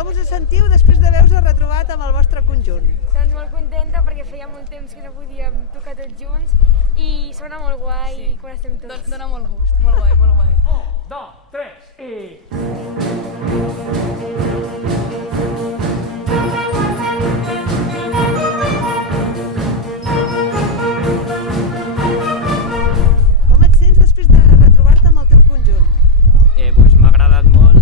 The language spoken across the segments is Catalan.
Com us sentiu després d'haver-vos retrobat amb el vostre conjunt? Doncs molt contenta perquè feia molt temps que no podíem tocar tots junts i sona molt guai quan estem tots. Dona molt gust, molt guai, molt guai. 1, 2, 3 i... Com et sents després de retrobar-te amb el teu conjunt? M'ha agradat molt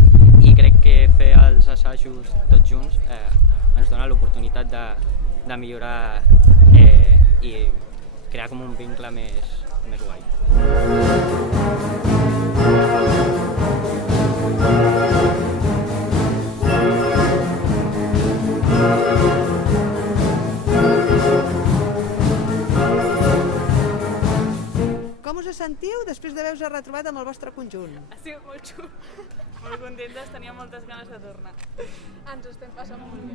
i crec que fer els assajos tots junts ens dona l'oportunitat de millorar i crear com un vincle més guai. Com us sentiu després d'haver-vos retrobat amb el vostre conjunt? Ha sigut molt xulo, molt contentes, tenia moltes ganes de tornar. Ens ho estem passant molt bé.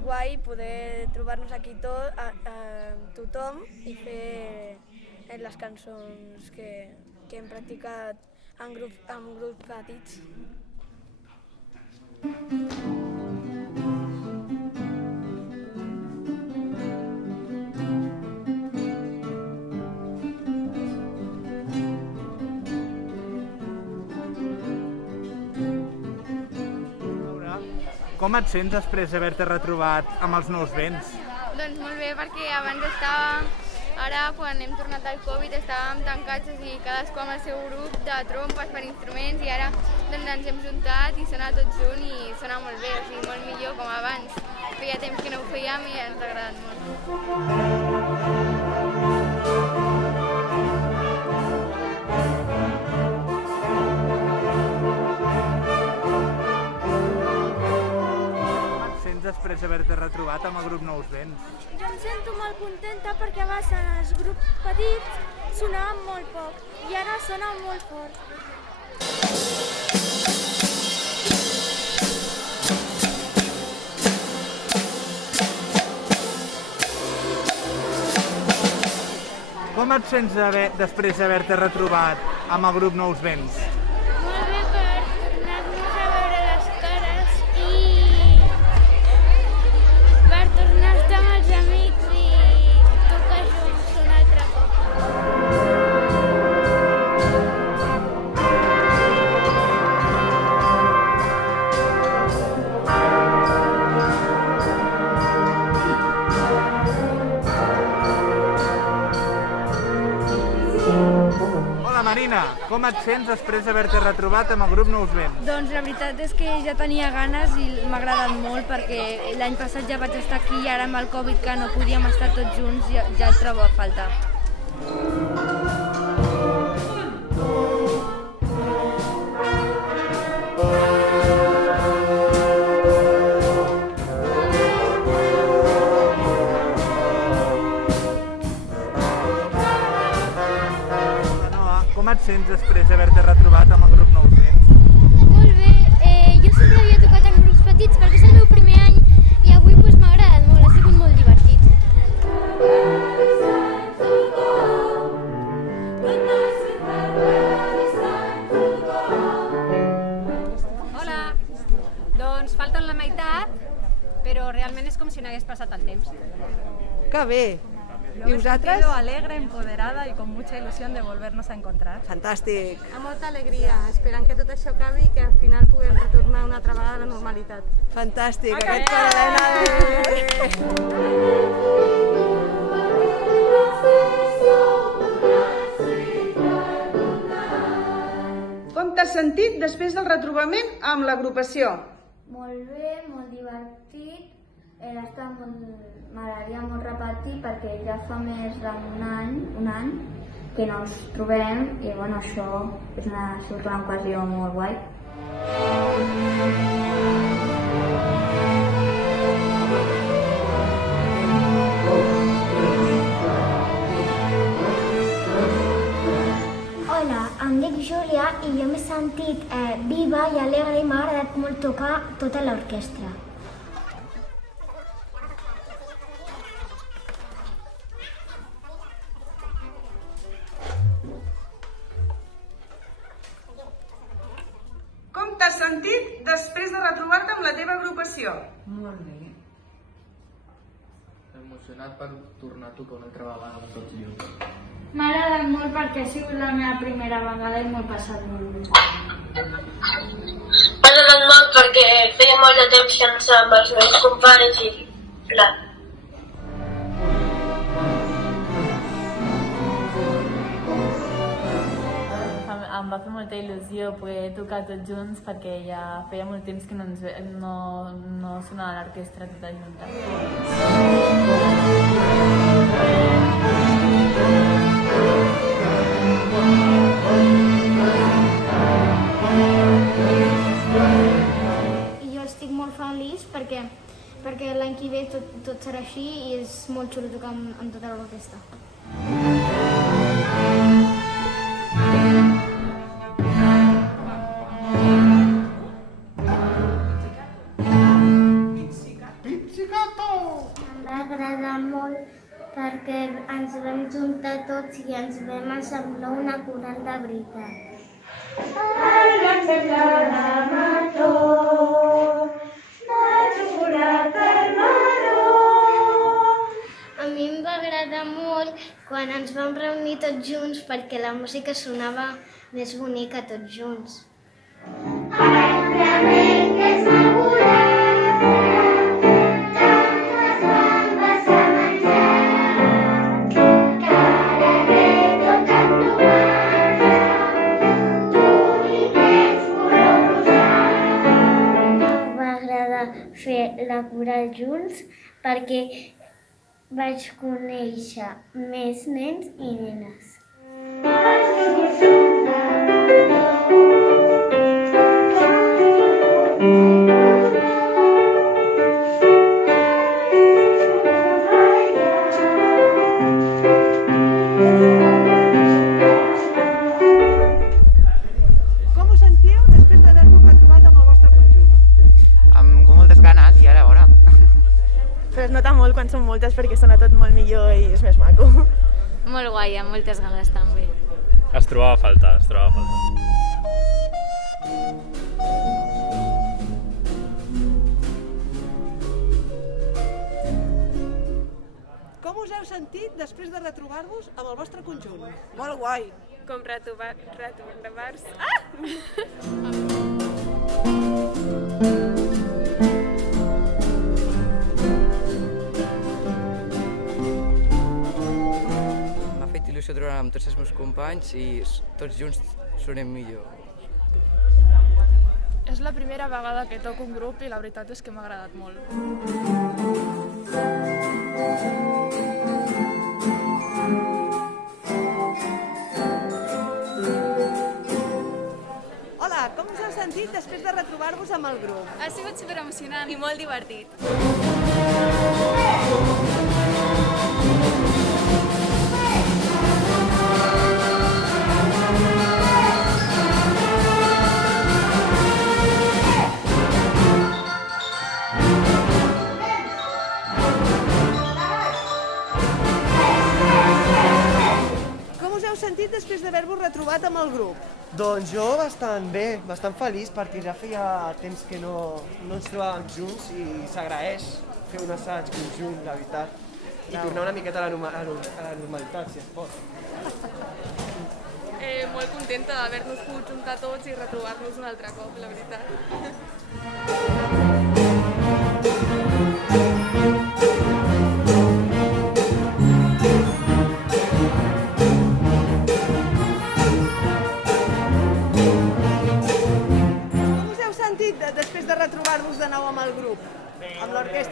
Guai poder trobar-nos aquí tothom i fer les cançons que hem practicat en grups petits. Com et sents després d'haver-te retrobat amb els nous vents? Doncs molt bé, perquè abans estàvem, ara quan hem tornat al Covid estàvem tancats, o sigui, cadascú amb el seu grup de trompes per instruments i ara doncs, ens hem juntat i sona tot junt i sona molt bé, o sigui, molt millor com abans. Feia temps que no ho fèiem i ens ha agradat molt. Després d'haver-te retrobat amb el grup Nous Vents? Jo em sento molt contenta perquè abans en els grups petits sonaven molt poc i ara sona molt fort. Com et sents després d'haver-te retrobat amb el grup Nous Vents? Molt bé per tornar-nos a veure les cares i per tornar a estar amb els amics i tocar junts un altre cop. Hola Marina, com et sents després d'haver-te retrobat amb el grup Nous Vents? Doncs la veritat és que ja tenia ganes i m'ha agradat molt perquè l'any passat ja vaig estar aquí i ara amb el Covid que no podíem estar tots junts ja el trobo a faltar. Com et sents després d'haver-te retrobat amb el grup Nous Vents? Molt bé, jo sempre havia tocat en grups petits perquè és el meu primer any i avui m'ha agradat molt, ha sigut molt divertit. Hola! Doncs falten la meitat, però realment és com si no hagués passat el temps. Que bé! Yo ¿Y me he vosotras? sentido alegre, empoderada y con mucha ilusión de volvernos a encontrar. Fantàstic! Amb molta alegria, esperant que tot això acabi i que al final puguem retornar una altra vegada a la normalitat. Fantàstic! Aquest paral·lel! Com t'has t'has sentit després del retrobament amb l'agrupació? Molt bé, molt divertit. M'agradaria molt repetir perquè ja fa més d'un any que no ens trobem i bueno, això és una ocasió molt guai. Hola, em dic Júlia i jo m'he sentit viva i alegre i m'ha agradat molt tocar tota l'orquestra. Com t'has sentit després de retrobar-te amb la teva agrupació? Molt bé. Emocionat per tornar a tocar una altra vegada amb tots junts. M'ha agradat molt perquè ha sigut la meva primera vegada i m'ho he passat molt bé. M'ha agradat molt perquè feia molt de temps sense amb els meus companys i clar. Em va fer molta il·lusió poder tocar tots junts perquè ja feia molt temps que no sonava l'orquestra tota junta. I jo estic molt feliç perquè l'any que ve tot serà així i és molt xulo tocar amb tota l'orquestra. Em va agradar molt perquè ens vam juntar tots i ens vam assemblar una coral de veritat. A mi em va agradar molt quan ens vam reunir tots junts perquè la música sonava més bonica tots junts. Fer la coral junts perquè vaig conèixer més nens i nenes. Com us sentiu després d'haver-vos retrobat amb el vostre conjunt? Amb moltes ganes, i ara ara. Però es nota molt quan són moltes perquè sona tot molt millor i és més maco. Molt guai, amb moltes ganes també. Es trobava a faltar, Com us heu sentit després de retrobar-vos amb el vostre conjunt? Molt guai. Com retrobar-se. M'ha fet il·lusió trobar amb tots els meus companys i tots junts sonem millor. És la primera vegada que toco un grup i la veritat és que m'ha agradat molt. Hola, com us heu sentit després de retrobar-vos amb el grup? Ha sigut superemocionant i molt divertit. Com us heu sentit després d'haver-vos retrobat amb el grup? Doncs jo bastant bé, bastant feliç perquè ja feia temps que no ens trobàvem junts i s'agraeix fer un assaig conjunt, la veritat, i tornar una miqueta a la normalitat, si es pot. Molt contenta d'haver-nos pogut juntar tots i retrobar-nos un altre cop, la veritat.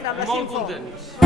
amb la Molt Simfo. contents.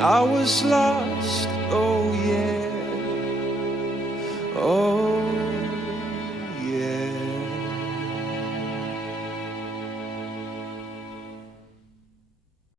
I was lost, oh yeah, oh